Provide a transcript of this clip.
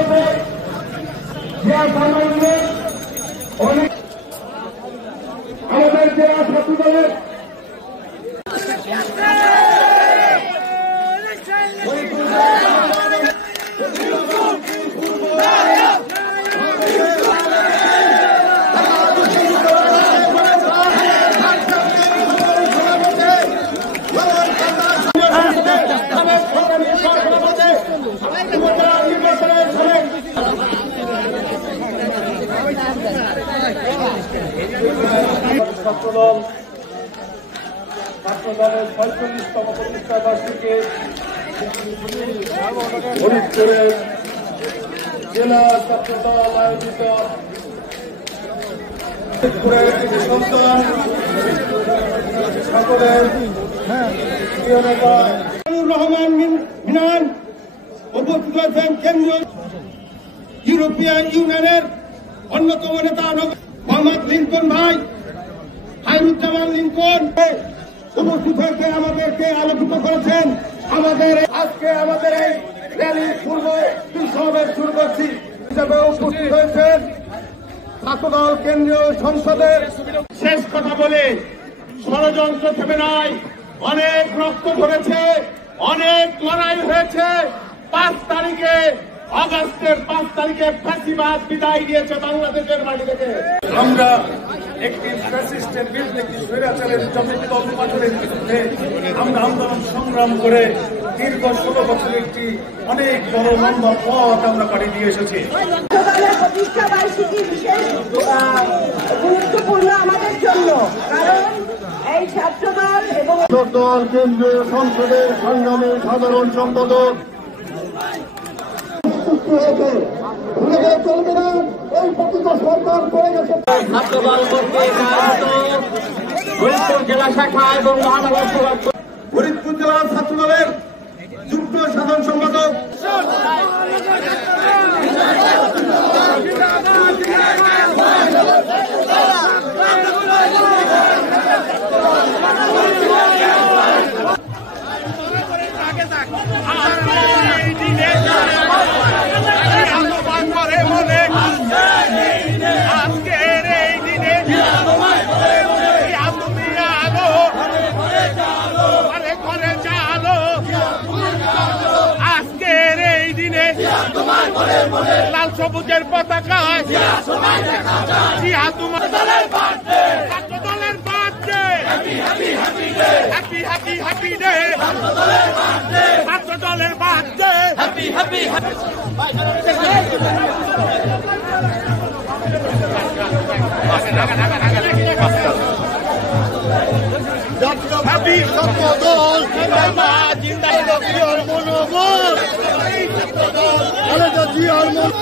সাথে অনেক আমাদের জেলা ছাত্র দলের ছাত্রদলের ৪৫তম প্রতিষ্ঠা বার্ষিকী ফরিদপুরের জেলা ছাত্রদল আয়োজিত ফরিদপুরের সন্তান সকলের প্রিয় নেতা রহমান মিনান উপস্থিত হয়েছেন কেন্দ্রীয় ইউরোপিয়ান ইউনিয়নের অন্যতম নেতা মোহাম্মদ লিঙ্কন ভাই হাইরুজ্জামান লিঙ্কন উপস্থিত হয়েছে আমাদেরকে আলোকিত করেছেন। আজকে আমাদের এই র্যালির পূর্ব সমাবেশ শুরু করছি হিসাবে উপস্থিত হয়েছেন ছাত্রদল কেন্দ্রীয় সংসদের শেষ কথা বলে ষড়যন্ত্র থেমে নাই, অনেক রক্ত ঝরেছে, অনেক লড়াই হয়েছে। 5 তারিখে আগস্টের 5 তারিখে ফ্যাসিবাদ বিদায় দিয়েছে বাংলাদেশের মাটি থেকে। আমরা একটি ফ্যাসিস্টের বিরুদ্ধে, একটি স্বৈরাচারের জমির বিরুদ্ধে আমরা আন্দোলন সংগ্রাম করে দীর্ঘ 16 বছর একটি অনেক বড় লম্বা পথ আমরা পাড়ি দিয়ে এসেছি। প্রতিষ্ঠা বার্ষিকী বিশেষ গুরুত্বপূর্ণ আমাদের জন্য, কারণ এই ছাত্রদল এবং দল কেন্দ্রীয় সংসদের সংগ্রামী সাধারণ সম্পাদক চলবে না, এই প্রকৃত সরকার করে গেছে। ছাত্রদল ফরিদপুর জেলা শাখা এবং ফরিদপুর জেলার ছাত্রদলের যুগ্ম সাধারণ সম্পাদক লাল সবুজের পতাকায় তোমার দলের বার্থডে, ছাত্রদলের birthday, happy happy happy day, ছাত্রদলের birthday, happy happy happy happy ছাত্রদল জিন্দাবাদ, জিন্দাবাদ মনোবল, খালেদা জিয়ার মন